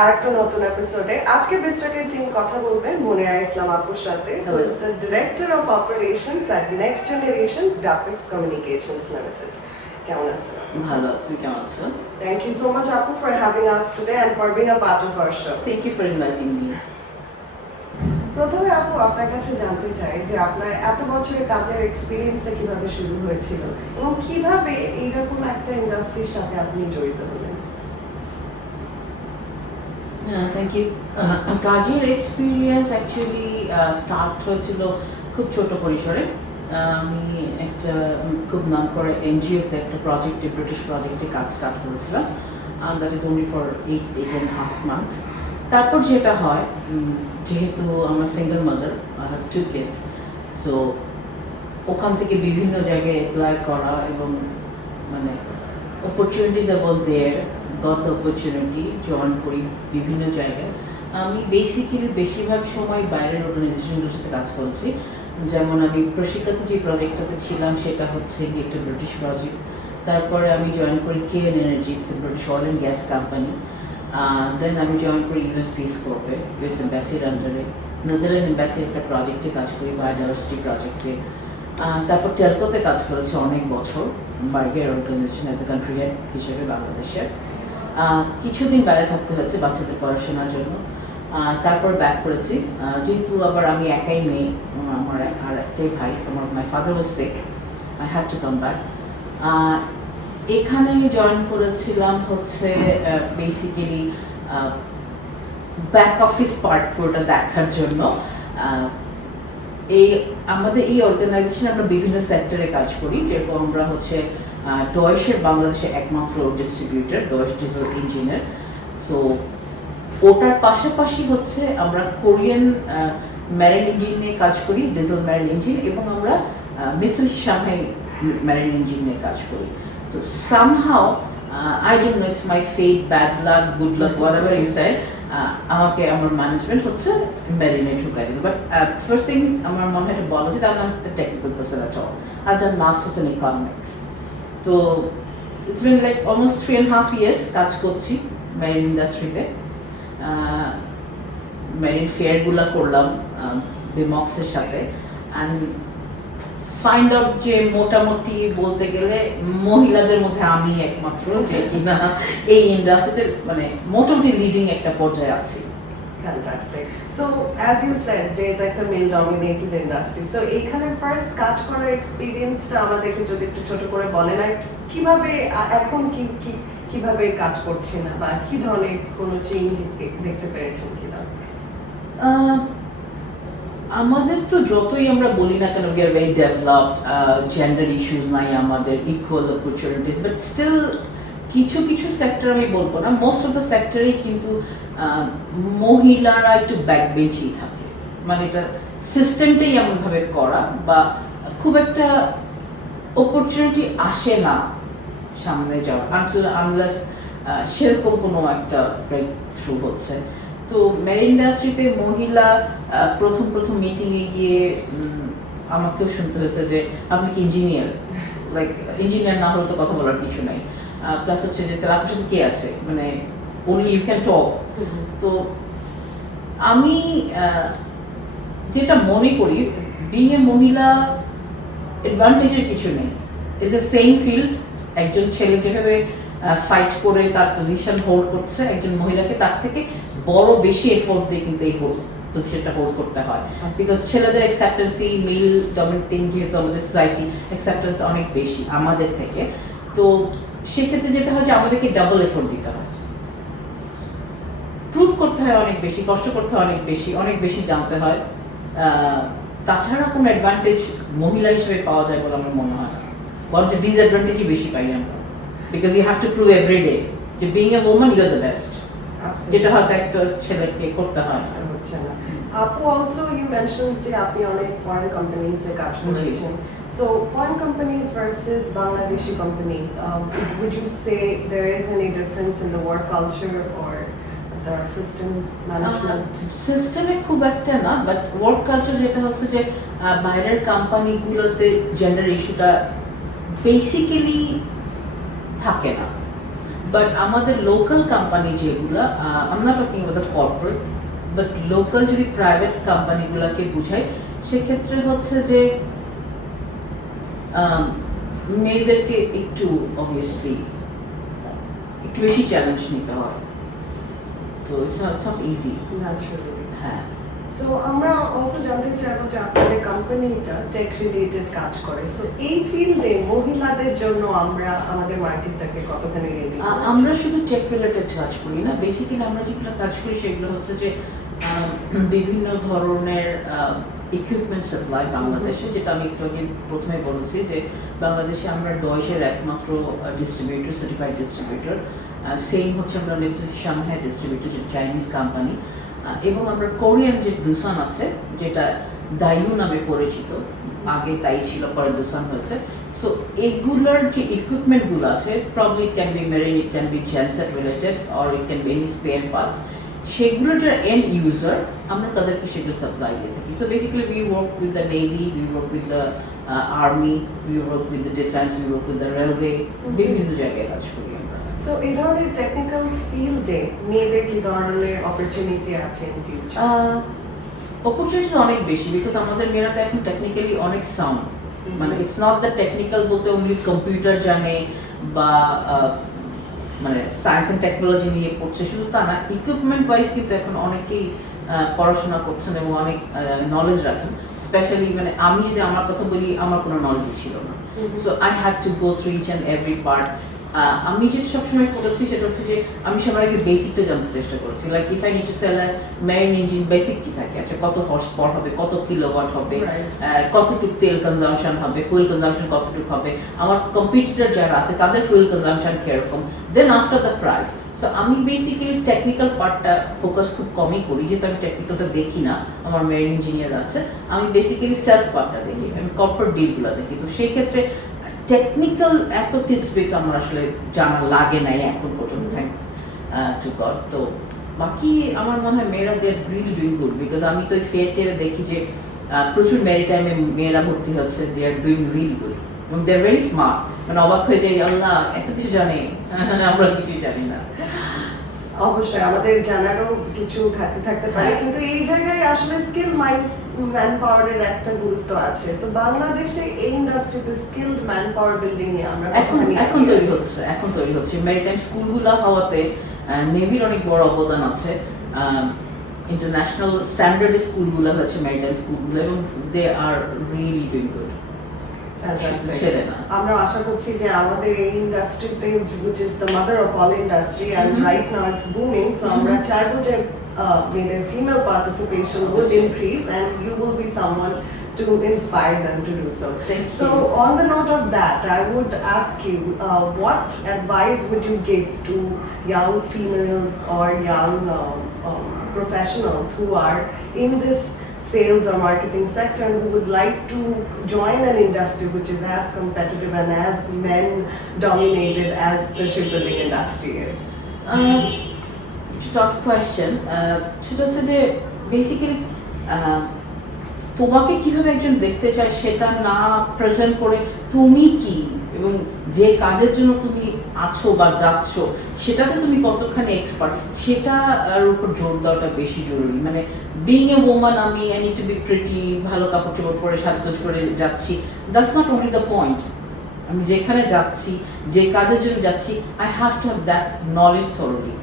আরেকটা নতুন এপিসোডে আজকে বিস্ট্রাকের টিম কথা বলবেন মুনিরা ইসলাম আপুর সাথে director of operations at Next Generations Graphics Communications Limited কেমন আছেন ভালো তুমি কেমন আছো? Thank you so much, Apu, for having us today and for being a part of our show. Thank you for inviting me প্রথমে আপু আপনার কাছে জানতে চাই যে আপনার এত বছরের কাজের এক্সপিরিয়েন্সটা কীভাবে শুরু হয়েছিল এবং কীভাবে এইরকম একটা ইন্ডাস্ট্রির সাথে আপনি জড়িত হলেন? থ্যাংক ইউ কাজের এক্সপিরিয়েন্স অ্যাকচুয়ালি স্টার্ট হয়েছিল খুব ছোট পরিসরে। আমি একটা খুব নাম করে এনজিওতে একটা প্রজেক্টে ব্রিটিশ প্রজেক্টে কাজ স্টার্ট করেছিলাম। That is only for eight eight and half months তারপর যেটা হয় যেহেতু আমার single mother I have two kids so ওখান থেকে বিভিন্ন জায়গায় অ্যাপ্লাই করা এবং মানে opportunities I was there, opportunity join করি বিভিন্ন জায়গায়। আমি বেসিক্যালি বেশিরভাগ সময় বাইরের অর্গানাইজেশনগুলোর সাথে কাজ করেছি। যেমন আমি প্রশিক্ষাতে যে প্রজেক্টটাতে ছিলাম সেটা হচ্ছে একটা ব্রিটিশ প্রজেক্ট তারপরে আমি জয়েন করি K N energy British oil and gas company then আমি জয়েন করি ইউএস পিস করপে ইউএস এম্বাসির আন্ডারে নেদারল্যান্ড এম্বাসির একটা প্রজেক্টে কাজ করি বায়োডাইভার্সিটি প্রজেক্টে তারপর টেলকোতে কাজ করেছে অনেক বছর বার্গের organisation as a country head হিসেবে বাংলাদেশের। কিছুদিন বাইরে থাকতে হয়েছে বাচ্চাদের পড়াশোনার জন্য। তারপর ব্যাক করেছি। যেহেতু আবার আমি একাই মেয়ে আমার আর একটাই ভাই আমার my father was sick I have to come back এখানে জয়েন করেছিলাম হচ্ছে বেসিক্যালি ব্যাক অফিস পার্ট পুরোটা দেখার জন্য। এই, আমাদের এই অর্গানাইজেশনে আমরা বিভিন্ন সেক্টরে কাজ করি, যেরকম আমরা হচ্ছে ডয়েসের বাংলাদেশের একমাত্র distributor Deutz diesel engineer so ওটার পাশাপাশি হচ্ছে আমরা কোরিয়ান ম্যারিন ইঞ্জিন নিয়ে কাজ করি ডিজেল ম্যারিন ইঞ্জিন এবং আমরা মিসুল সাংহাই ম্যারিন ইঞ্জিন নিয়ে কাজ করি। তো somehow I don't know it's my fate bad luck good luck whatever you side আমাকে আমার ম্যানেজমেন্ট হচ্ছে মেরিনে ঢুকাই দিল। বাট ফার্স্ট থিং আমার মনে হয় বলা উচিত আমি technical person at all I done masters in economics তো it's been like almost three and half years কাজ করছি মেরিন ইন্ডাস্ট্রিতে মেরিন ফেয়ারগুলো করলাম বিমক্সের সাথে। অ্যান্ড ফাইন্ড আউট যে মোটামুটি বলতে গেলে মহিলাদের মধ্যে আমি একমাত্র যে কিনা এই ইন্ডাস্ট্রিতে মানে মোটামুটি লিডিং একটা পর্যায়ে আছি। Fantastic. So, as you said, যে একটা মেল ডমিনেটেড ইন্ডাস্ট্রি সো এইখানে ফার্স্ট কাজ করার এক্সপিরিয়েন্সটা আমাদেরকে যদি একটু ছোট করে বলেন আর কীভাবে এখন কি কি- কীভাবে কাজ করছেন বা কি ধরনের কোনো চেঞ্জ দেখতে পেরেছেন কিনা আমাদের তো যতই আমরা বলি না কেন we are very develop gender issues নাই আমাদের ইকুয়াল অপরচুনিটিস বাট স্টিল কিছু কিছু সেক্টর আমি বলব না মোস্ট অফ দ্য সেক্টরেই কিন্তু মহিলারা একটু ব্যাক বেঞ্চেই থাকে। মানে এটা সিস্টেমটাই এমনভাবে করা বা খুব একটা অপরচুনিটি আসে না সামনে যাওয়ার আনলেস সেরকম কোনো একটা ব্রেক থ্রু হচ্ছে। তো মেরিন ইন্ডাস্ট্রিতে মহিলা প্রথম প্রথম মিটিংয়ে গিয়ে আমাকেও শুনতে হয়েছে যে, আপনি কি ইঞ্জিনিয়ার লাইক ইঞ্জিনিয়ার না হলে তো কথা বলার কিছু নাই। প্লাস হচ্ছে যে আপনার কে আছে? মানে ওনলি ইউ ক্যান টক তো আমি যেটা মনে করি বিং এ মহিলা অ্যাডভান্টেজের কিছু নেই। ইজ এ সেম ফিল্ড একজন ছেলে যেভাবে ফাইট করে তার পজিশন হোল্ড করছে একজন মহিলাকে তার থেকে বড় বেশি এফোর্ট দিয়ে কিন্তু এই পজিশনটা হোল্ড করতে হয়। বিকজ ছেলেদের অ্যাকসেপ্টেন্সি মেল ডমিনেটিং যেহেতু আমাদের সোসাইটি অ্যাকসেপ্টেন্স অনেক বেশি আমাদের থেকে। তো সেক্ষেত্রে যেটা হয় যে আমাদেরকে ডাবল এফোর্ট দিতে হয়। প্রুভ করতে হয় অনেক বেশি কষ্ট করতে হয় অনেক বেশি অনেক বেশি জানতে হয়। তাছাড়া কোনো অ্যাডভান্টেজ মহিলা হিসেবে পাওয়া যায় বলে আমার মনে হয় বরঞ্চ ডিসঅ্যাডভান্টেজই বেশি পাই আমরা। Because you have to prove every day যে being a woman you are the best যেটা হয়তো একটা ছেলেকে করতে হয়। হচ্ছে না। আপু অলসো ইউ মেনশন যে আপনি অনেক ফরেন কোম্পানিজে কাজ করেছেন so foreign companies versus Bangladeshi company would you say there is any difference in the work culture or the systems management? সিস্টেমে খুব একটা না বাট ওয়ার্ক কালচার যেটা হচ্ছে যে আহ, বাইরের কোম্পানিগুলোতে জেন্ডার ইস্যুটা বেসিক্যালি থাকে না বাট আমাদের লোকাল কোম্পানি যেগুলো I'm not talking about the corporate but local যদি প্রাইভেট কোম্পানিগুলোকে বুঝাই সেক্ষেত্রে হচ্ছে যে মেয়েদেরকে একটু অবভিয়াসলি একটু বেশি চ্যালেঞ্জ নিতে হয়। তো ইটস নট ইজি হ্যাঁ। সো আমরা অলসো জানতে চাইব যে আপনাদের কোম্পানিটা টেক রিলেটেড কাজ করে। সো এই ফিল্ডে মহিলাদের জন্য আমরা আমাদের মার্কেটটাকে কতখানি রেডি আমরা শুধু টেক রিলেটেড কাজ করি না। বেসিক্যালি আমরা যেগুলো কাজ করি সেগুলো হচ্ছে যে বিভিন্ন ধরনের ইকুইপমেন্ট সাপ্লাই বাংলাদেশে। যেটা আমি একটু আগে প্রথমে বলেছি যে বাংলাদেশে আমরা ডয়েসের একমাত্র ডিস্ট্রিবিউটর সার্টিফাইড ডিস্ট্রিবিউটর সেম হচ্ছে আমরা message Shanghai distributor Chinese company এবং আমরা কোরিয়ান যে দূষণ আছে যেটা দায়ু নামে পরিচিত আগে তাই ছিল পরে দুসান হয়েছে। সো এগুলোর যে ইকুইপমেন্টগুলো আছে probably can be marine it can be genset related or it can be any spare parts সেগুলো যারা এন্ড ইউজার আমরা তাদেরকে সেগুলো সাপ্লাই দিয়ে থাকি। So basically we work with the navy we work with the army we work with the defence we work with the railway বিভিন্ন জায়গায় কাজ করি সো এই ধরনের টেকনিক্যাল ফিল্ডে মেয়েদের কি ধরনের অপরচুনিটি আছে অপরচুনিটিস অনেক বেশি বিকজ আমাদের মেয়েরা তো এখন টেকনিক্যালি অনেক সাউন্ড মানে ইটস নট দ্য টেকনিক্যাল বলতে অনলি কম্পিউটার জানে বা মানে সায়েন্স অ্যান্ড টেকনোলজি নিয়ে পড়ছে শুধু তা না ইকুইপমেন্ট ওয়াইজ কিন্তু এখন অনেকেই পড়াশোনা করছেন এবং অনেক নলেজ রাখেন। স্পেশালি মানে আমি যদি আমার কথা বলি আমার কোনো নলেজ ছিল না। So I had to go through each and every part আমি যেটা সবসময় করেছি সেটা হচ্ছে যে আমি সবার আগে বেসিকটা জানতে চেষ্টা করছি। Like if I need to sell marine engine basic কি থাকে? আচ্ছা কত হর্স পাওয়ার হবে? কত কিলোওয়াট হবে? কতটুকু তেল কনজাম্পশন হবে? ফুয়েল কনজাম্পশন কতটুকু হবে? আমার কম্পিটিটর যারা আছে তাদের ফুয়েল কনজাম্পশন কীরকম? Then after the price so আমি বেসিক্যালি টেকনিক্যাল পার্টটা ফোকাস খুব কমই করি যেহেতু আমি টেকনিক্যালটা দেখি না আমার মেরিন ইঞ্জিনিয়ার আছে। আমি বেসিক্যালি সেলস পার্টটা দেখি আমি কর্পোরেট ডিলগুলো দেখি। তো সেই ক্ষেত্রে টেকনিক্যাল এত টিপস বেক আমার আসলে জানা লাগে নাই এখন পর্যন্ত থ্যাংকস টু গড তো বাকি আমার মনে হয় মেয়েরা they're real doing good because আমি তো ফেয়ার দেখি যে প্রচুর মেরি টাইমে মেয়েরা ভর্তি হচ্ছে they are doing real good এবং দে আর ভেরি স্মার্ট মানে অবাক হয়ে যায় আল্লাহ, এত কিছু জানে, আমরা কিছুই জানি না। অবশ্যই আমাদের জানারও কিছু ঘাটতি থাকতে পারে। হ্যাঁ। কিন্তু এই জায়গায় আসলে স্কিল মাইন্ড ম্যান পাওয়ারের একটা গুরুত্ব আছে। তো বাংলাদেশে এই ইন্ডাস্ট্রিতে স্কিলড ম্যান পাওয়ার বিল্ডিং নিয়ে আমরা এখন এখন তৈরি হচ্ছে এখন তৈরি হচ্ছে। মেরিটাইম স্কুলগুলো হওয়াতে নেভির অনেক বড় অবদান আছে। ইন্টারন্যাশনাল স্ট্যান্ডার্ড স্কুলগুলো হচ্ছে মেরিটাইম স্কুলগুলো এবং they are really doing good Fantastic. ছেড়ে না আমরা আশা করছি যে আমাদের এই ইন্ডাস্ট্রিতে which is the mother of all industry and Mhm. right now it's booming so আমরা চাইবো যে uh, মেয়েদের female participation would অবশ্যই। increase and you will be someone to inspire them to do so. Thank So you. on the note of that, I would ask you, uh, what advice would you give to young females or young um, um, professionals who are in this sales or marketing sector and who would like to join an industry which is as competitive and as men dominated as the shipbuilding industry is? Tough question সেটা হচ্ছে যে basically তোমাকে কীভাবে একজন দেখতে চায় সেটা না প্রেজেন্ট করে তুমি কি এবং যে কাজের জন্য তুমি আছো বা যাচ্ছ সেটাতে তুমি কতখানি এক্সপার্ট সেটার উপর জোর দেওয়াটা বেশি জরুরি মানে বিং এ ওমান আমি I need to be pretty ভালো কাপড় চোপড় পরে সাজগোজ করে যাচ্ছি that's not only the point আমি যেখানে যাচ্ছি যে কাজের জন্য যাচ্ছি I have to have that knowledge thoroughly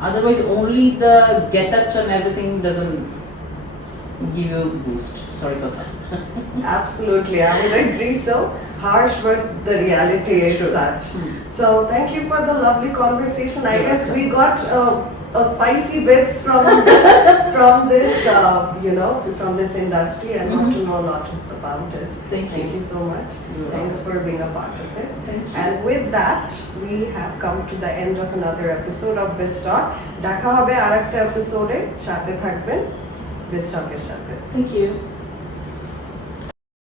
Otherwise, only the get-ups and everything doesn't give you a boost. Sorry for that. Absolutely, I would agree so. Harsh, but the reality It's is true. such. Hmm. So thank you for the lovely conversation. I You're guess welcome. we got uh, a spicy bits from from this, uh, you know, from this industry, and got to know a lot about it. Thank you. Thank you so much. You're Thanks welcome. for being a part of it. Thank you. And with that, we have come to the end of another episode of Biztalk. দেখা হবে আরেকটা এপিসোডে সাথে থাকবেন Biztalk এর সাথে Thank you.